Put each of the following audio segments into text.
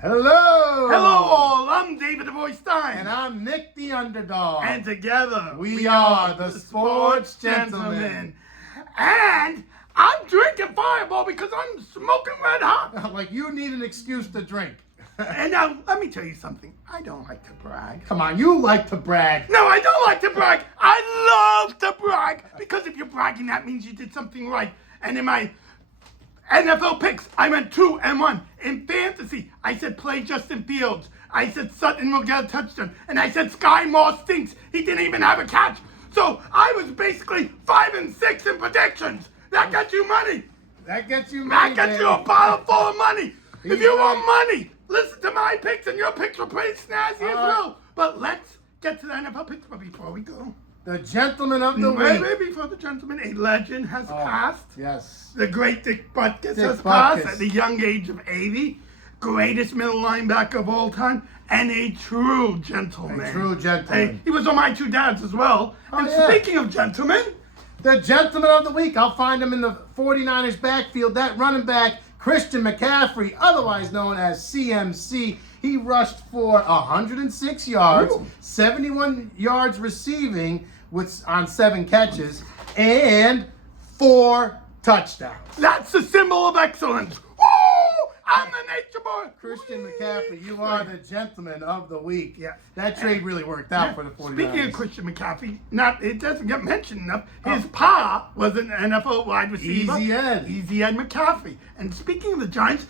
Hello! Hello all, I'm David the Boy Stein. And I'm Nick the Underdog. And together, we are the Sports Gentlemen. And I'm drinking Fireball because I'm smoking red hot. Like you need an excuse to drink. And now, let me tell you something. I don't like to brag. Come on, you like to brag. No, I don't like to brag. I love to brag. Because if you're bragging, that means you did something right. And in my NFL picks, I went 2-1. In fantasy, I said play Justin Fields. I said Sutton will get a touchdown. And I said Sky Moore stinks. He didn't even have a catch. So I was basically 5-6 in predictions. That gets you money. That gets you money. That gets you a bottle full of money. If you want money, listen to my picks, and your picks were pretty snazzy as well. But let's get to the NFL picks. But before we go, the gentleman of the wait, week. before the gentleman, a legend has passed. Yes. The great Dick BUTKUS has passed at the young age of 80. Greatest middle linebacker of all time, and a true gentleman. A true gentleman. He was on my two dads as well. And speaking of gentlemen, the gentleman of the week, I'll find him in the 49ers backfield. That running back, Christian McCaffrey, otherwise known as CMC. He rushed for 106 yards, 71 yards receiving on 7 catches, and 4 touchdowns. That's the symbol of excellence. Woo! I'm the nature boy. Christian McCaffrey, you are the gentleman of the week. Yeah. That trade really worked out for the 49ers. Speaking of Christian McCaffrey, it doesn't get mentioned enough. His pa was an NFL wide receiver. Easy Ed McCaffrey. And speaking of the Giants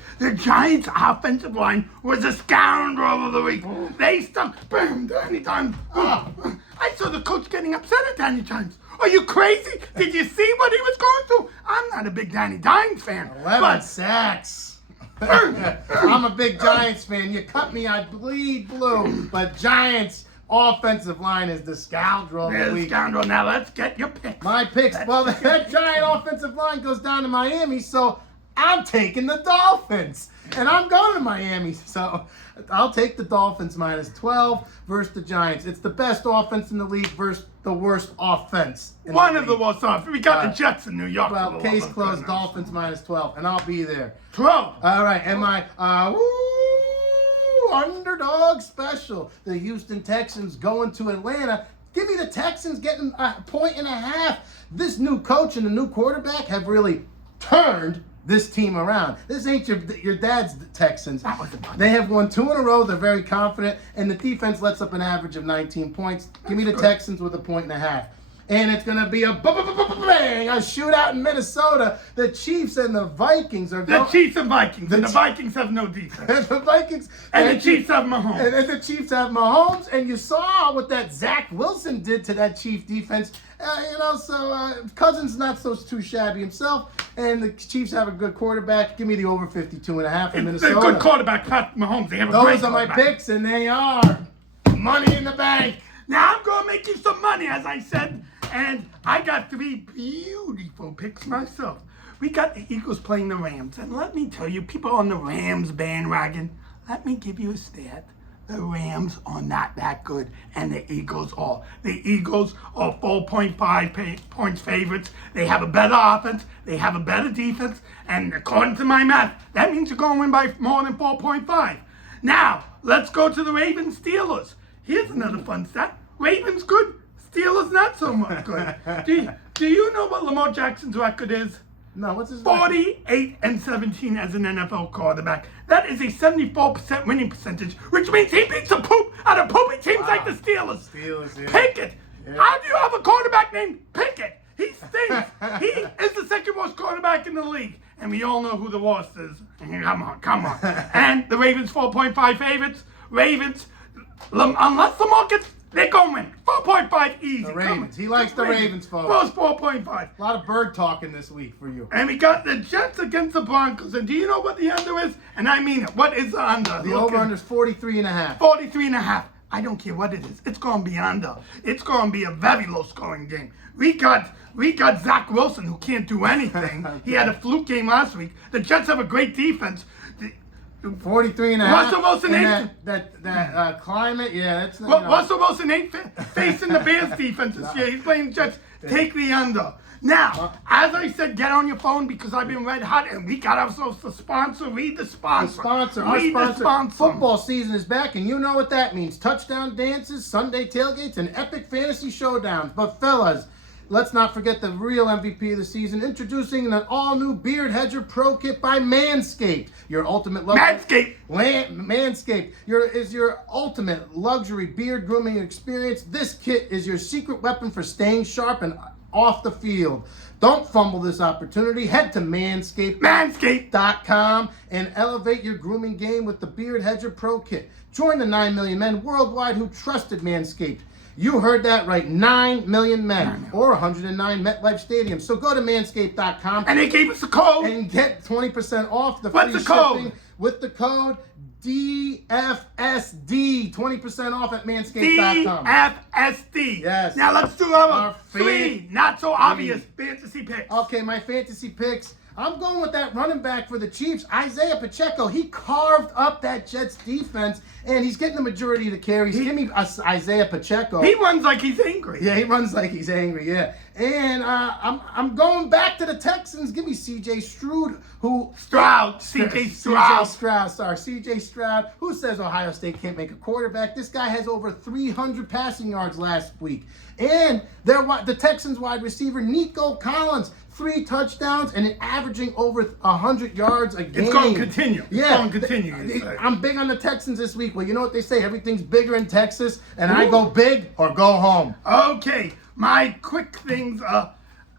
offensive line was a scoundrel of the week. They stunk. Bam, Danny Dimes. I saw the coach getting upset at Danny Dimes. Are you crazy? Did you see what he was going through? I'm not a big Danny Dimes fan. 11 sacks. I'm a big Giants fan. You cut me, I bleed blue. But Giants offensive line is the scoundrel of the week. Scoundrel. Now let's get your picks. My picks. Well, that Giant offensive line goes down to Miami, so I'm taking the Dolphins. And I'm going to Miami, so I'll take the Dolphins -12 versus the Giants. It's the best offense in the league versus the worst offense. One of the worst offense. We got the Jets in New York. Well, case closed, Dolphins -12, and I'll be there. 12. All right, and my underdog special. The Houston Texans going to Atlanta. Give me the Texans getting 1.5. This new coach and the new quarterback have really turned this team around. This ain't your dad's Texans. They have won 2 in a row. They're very confident, and the defense lets up an average of 19 points. Give me the Texans with 1.5. And it's going to be a shootout in Minnesota. The Chiefs and the Vikings are going. The Chiefs and Vikings. And the Vikings have no defense. And the Vikings. And the Chiefs have Mahomes. And the Chiefs have Mahomes. And you saw what that Zach Wilson did to that Chief defense. Cousins not too shabby himself. And the Chiefs have a good quarterback. Give me the over 52.5 in Minnesota. They're a good quarterback, Pat Mahomes. They have a great Those are my picks, and they are money in the bank. Now I'm going to make you some money, as I said. And I got 3 beautiful picks myself. We got the Eagles playing the Rams. And let me tell you, people on the Rams bandwagon, let me give you a stat. The Rams are not that good, and the Eagles are. The Eagles are 4.5 points favorites. They have a better offense. They have a better defense. And according to my math, that means you're going to win by more than 4.5. Now, let's go to the Ravens Steelers. Here's another fun stat. Ravens good. Steelers not so much good. Do you know what Lamar Jackson's record is? No, what's his 48-17 as an NFL quarterback. That is a 74% winning percentage, which means he beats the poop out of poopy teams like the Steelers. Pickett. Yeah. How do you have a quarterback named Pickett? He stinks. He is the second worst quarterback in the league. And we all know who the worst is. Come on. And the Ravens 4.5 favorites. Ravens, unless Lamar gets... They're going to win. 4.5 easy. The Ravens. He likes the Ravens, folks. Plus 4.5. A lot of bird talking this week for you. And we got the Jets against the Broncos. And do you know what the under is? And I mean it. What is the under? The over-under is 43.5. 43.5. I don't care what it is. It's going to be under. It's going to be a very low-scoring game. We got Zach Wilson, who can't do anything. He had a fluke game last week. The Jets have a great defense. 43 and a half. Russell Wilson and ain't. that climate, yeah, that's. Russell Wilson ain't facing the Bears defense this year. He's playing the Jets. Take the under. Now, as I said, get on your phone because I've been red hot and we got ourselves the sponsor. Read the sponsor. Our The sponsor. Football season is back, and you know what that means. Touchdown dances, Sunday tailgates, and epic fantasy showdowns. But fellas, let's not forget the real MVP of the season. Introducing an all-new Beard Hedger Pro Kit by Manscaped. Your ultimate luxury. Manscaped is your ultimate luxury beard grooming experience. This kit is your secret weapon for staying sharp and off the field. Don't fumble this opportunity. Head to Manscaped.com and elevate your grooming game with the Beard Hedger Pro Kit. Join the 9 million men worldwide who trusted Manscaped. You heard that right, 9 million men, or 109 MetLife Stadium. So go to Manscaped.com. And they gave us a code. And get 20% off the What's free the code? shipping with the code DFSD. 20% off at Manscaped.com. DFSD. Yes. Now let's do our three not so obvious fantasy picks. Okay, my fantasy picks. I'm going with that running back for the Chiefs, Isaiah Pacheco. He carved up that Jets defense, and he's getting the majority of the carries. Give me Isaiah Pacheco. He runs like he's angry. Yeah, he runs like he's angry, yeah. And I'm going back to the Texans. Give me C.J. Stroud, C.J. Stroud, who says Ohio State can't make a quarterback. This guy has over 300 passing yards last week. And the Texans wide receiver, Nico Collins, 3 touchdowns and averaging over 100 yards a game. It's going to continue. Yeah. It's going to continue. I'm big on the Texans this week. Well, you know what they say? Everything's bigger in Texas, and I go big or go home. Okay. My quick things,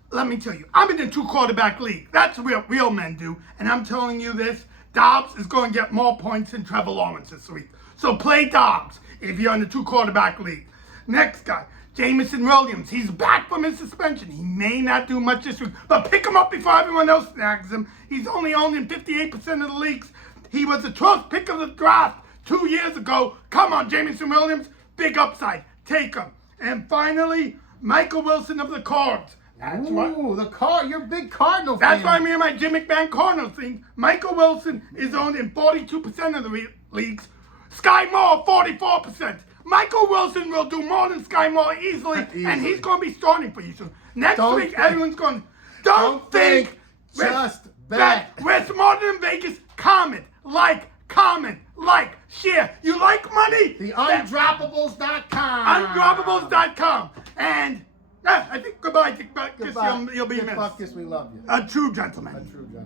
let me tell you, I'm in the 2-quarterback league. That's what real men do. And I'm telling you this, Dobbs is going to get more points than Trevor Lawrence this week. So play Dobbs if you're in the 2-quarterback league. Next guy, Jameson Williams. He's back from his suspension. He may not do much this week, but pick him up before everyone else snags him. He's only owned in 58% of the leagues. He was the 12th pick of the draft 2 years ago. Come on, Jameson Williams. Big upside. Take him. And finally, Michael Wilson of the Cards. You're a big Cardinal fan. That's why I'm in my Jim McMahon Cardinal thing. Michael Wilson is owned in 42% of the leagues. Sky Moore, 44%. Michael Wilson will do more than Sky Moore easily, and he's going to be starting for you soon. Next week, everyone's going, don't think, just bet. We're smarter than Vegas. Comment, like, share. You like money? The undroppables.com. Undroppables.com. And I think goodbye. Goodbye. You'll be missed. BUTKUS, we love you. A true gentleman. A true gentleman.